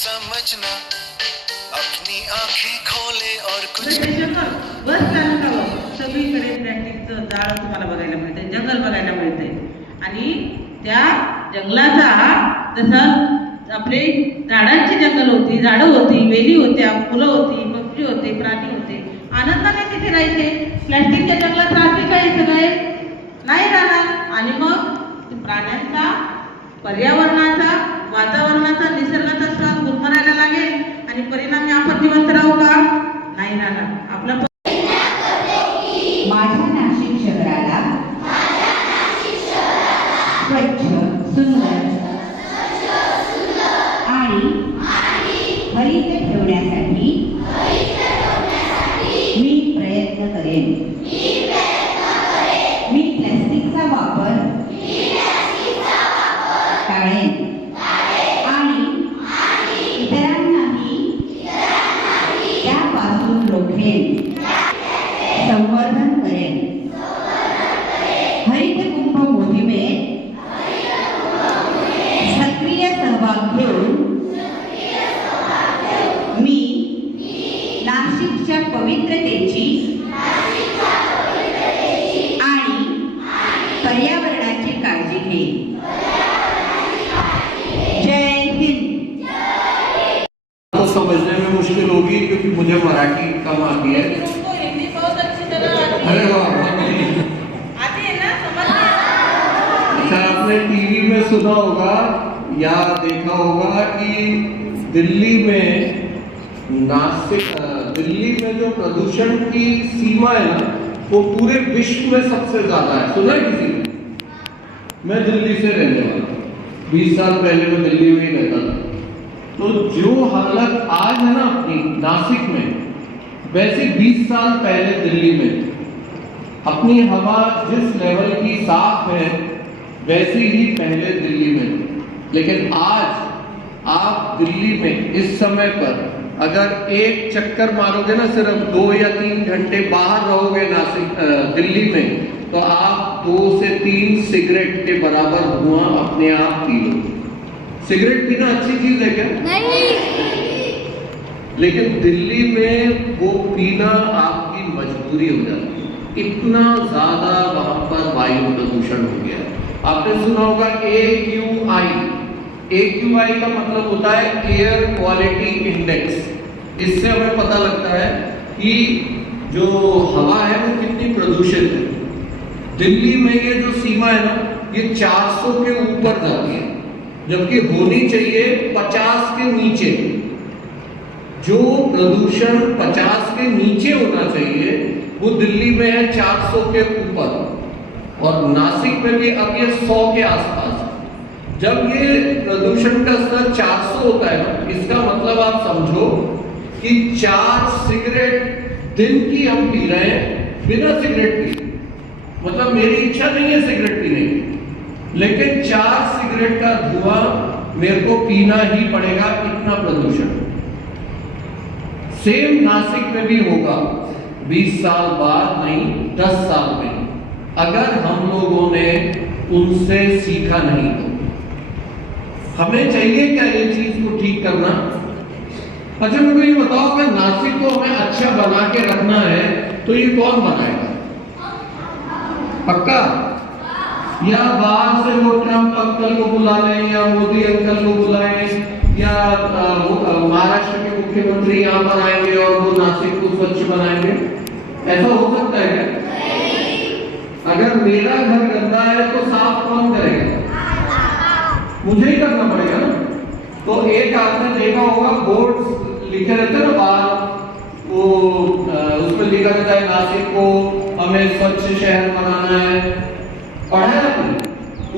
समझना, अपनी आंखें खोले और कुछ बस सगळीकडे प्लॅस्टिकचं जाळं तुम्हाला बघायला मिळते, जंगल बघायला मिळते. आणि त्या जंगलाचा जसं आपले झाडांची जंगल होती, झाडं होती, वेली होत्या, फुलं होती, पक्षी होते, प्राणी होते, आनंदाने तिथे राहायचे. प्लॅस्टिकच्या जंगलात राहते काय सगळे नाही राहणार. आणि मग प्राण्यांचा, पर्यावरणाचा, वातावरणाचा, निसर्गाचा स्वाद गुरमरायला लागेल आणि परिणामी आपण जिवंत राहू का? नाही राहणार. आपला माझ्या नाशिक शहराला स्वच्छ, सुंदर आणि हरित ठेवण्यासाठी मी प्रयत्न करेन. मी प्लास्टिकचा वापर टाळेन आणि इतरांनाही त्यापासून रोखेन, संवर्धन करेन. हरित कुंभ मोहिमेत सक्रिय सहभाग घेऊन मी नाशिकच्या पवित्रतेची आणि पर्यावरणाची काळजी घेईन. जय हिंद. तो समझने में मुश्किल होगी क्योंकि मुझे मराठी कम आती है. हिंदी बहुत अच्छी तरह अरे वाह, आती है ना, समझ. अच्छा, आपने टीवी में सुना होगा या देखा होगा कि दिल्ली में दिल्ली में जो प्रदूषण की सीमा है ना, वो पूरे विश्व में सबसे ज्यादा है. सुना है किसी ने? मैं दिल्ली से रहने वाला हूँ. 20 साल पहले मैं दिल्ली में ही रहता था. तो जो हालत आज है ना अपनी नासिक में, वैसे 20 साल पहले दिल्ली में अपनी हवा जिस लेवल की साफ है वैसी ही पहले दिल्ली में. लेकिन आज आप दिल्ली में इस समय पर अगर एक चक्कर मारोगे ना, सिर्फ 2 या 3 घंटे बाहर रहोगे नासिक दिल्ली में, तो आप 2 से 3 सिगरेट के बराबर धुआं अपने आप पी लो. सिगरेट पीना अच्छी चीज है क्या? नहीं. लेकिन दिल्ली में वो पीना आपकी मजबूरी हो जाती है. इतना ज्यादा वहां पर वायु प्रदूषण हो गया. आपने सुना होगा AQI. AQI का मतलब होता है एयर क्वालिटी इंडेक्स. इससे हमें पता लगता है कि जो हवा है वो कितनी प्रदूषित है. दिल्ली में ये जो सीमा है ना, ये 400 के ऊपर जाती है, जबकि होनी चाहिए 50 के नीचे. जो प्रदूषण 50 के नीचे होना चाहिए वो दिल्ली में है 400 के ऊपर, और नासिक में भी अब ये 100 के आसपास. जब ये प्रदूषण का स्तर 400 होता है ना, इसका मतलब आप समझो कि 4 सिगरेट दिन की हम पी रहे हैं बिना सिगरेट पी. मतलब मेरी इच्छा नहीं है सिगरेट पीने की, लेकिन 4 सिगरेट का धुआं मेरे को पीना ही पड़ेगा. इतना प्रदूषण सेम नासिक में भी होगा 20 साल बाद, नहीं 10 साल में, अगर हम लोगों ने उनसे सीखा नहीं तो. हमें चाहिए क्या ये चीज को ठीक करना? अच्छा, मेरे को ये बताओ कि नासिक को हमें अच्छा बना के रखना है तो ये कौन बनाएगा? पक्का? या बाहर से वो ट्रंप अंकल को बुला लें, या मोदी अंकल को बुलाएं, या महाराष्ट्र के मुख्यमंत्री यहाँ पर आएंगे और वो नासिक को स्वच्छ बनाएंगे? ऐसा हो सकता है क्या? अगर मेरा घर गंदा है तो साफ कौन करेगा? मुझे ही करना पड़ेगा ना. तो एक आपने देखा होगा बोर्ड लिखे रहते हैं ना बाहर, वो उसमें लिखा रहता है नासिक को हमें स्वच्छ शहर बनाना है. पढ़ा है आपने?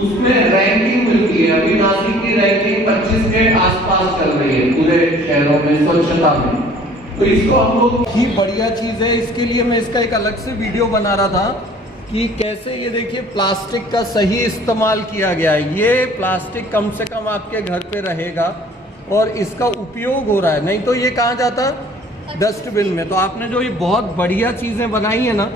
उसमें रैंकिंग मिलती है. अभी नासिक की रैंकिंग 25 के आसपास चल रही है पूरे शहरों में स्वच्छता में. तो इसको हम लोग ही बढ़िया चीज है. इसके लिए मैं इसका एक अलग से वीडियो बना रहा था कि कैसे ये देखिए प्लास्टिक का सही इस्तेमाल किया गया है. ये प्लास्टिक कम से कम आपके घर पे रहेगा और इसका उपयोग हो रहा है, नहीं तो ये कहाँ जाता? डस्टबिन में. तो आपने जो ये बहुत बढ़िया चीज़ें बनाई है ना,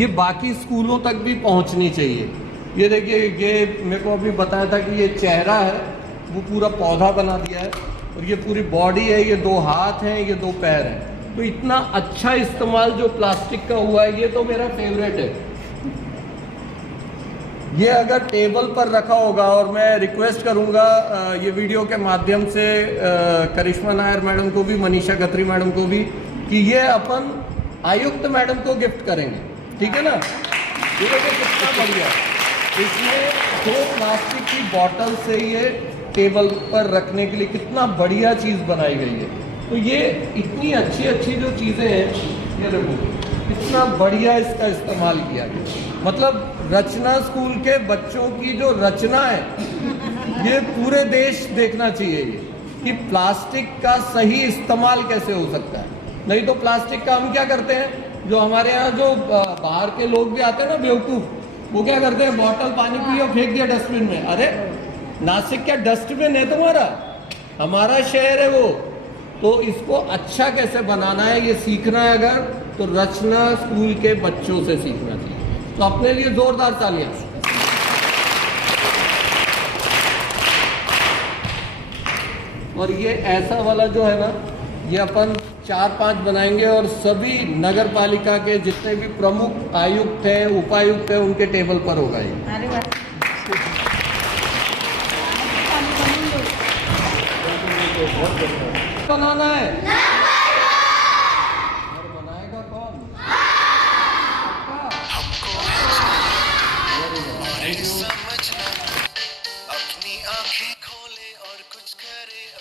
ये बाकी स्कूलों तक भी पहुंचनी चाहिए. ये देखिए, ये मेरे को अभी बताया था कि ये चेहरा है वो पूरा पौधा बना दिया है. और ये पूरी बॉडी है, ये 2 हाथ हैं, ये 2 पैर हैं। तो इतना अच्छा इस्तेमाल जो प्लास्टिक का हुआ है, ये तो मेरा फेवरेट है। ये अगर टेबल पर रखा होगा, और मैं रिक्वेस्ट करूंगा ये वीडियो के माध्यम से करिश्मा नायर मैडम को भी, मनीषा खत्री मैडम को भी, कि ये अपन आयुक्त मैडम को गिफ्ट करेंगे, ठीक है ना। ये देखिए कितना बढ़िया, इसमें 2 प्लास्टिक की बॉटल से ये टेबल पर रखने के लिए कितना बढ़िया चीज़ बनाई गई है। तो ये इतनी अच्छी अच्छी जो चीज़ें हैं, ये देखो कितना बढ़िया इसका इस्तेमाल किया गया। मतलब रचना स्कूल के बच्चों की जो रचना है, ये पूरे देश देखना चाहिए ये, कि प्लास्टिक का सही इस्तेमाल कैसे हो सकता है। नहीं तो प्लास्टिक का हम क्या करते हैं, जो हमारे यहाँ जो बाहर के लोग भी आते हैं ना बेवकूफ़, वो क्या करते हैं, बॉटल पानी पी और फेंक दिया डस्टबिन में। अरे नासिक क्या डस्टबिन है तुम्हारा? हमारा शहर है वो। तो इसको अच्छा कैसे बनाना है, ये सीखना है अगर, तो रचना स्कूल के बच्चों से सीखना चाहिए। तो अपने लिए जोरदार तालियां। और ये ऐसा वाला जो है ना, ये अपन 4-5 बनाएंगे और सभी नगर पालिका के जितने भी प्रमुख आयुक्त हैं, उपायुक्त हैं, उनके टेबल पर होगा ये। अरे वाह, बनाना है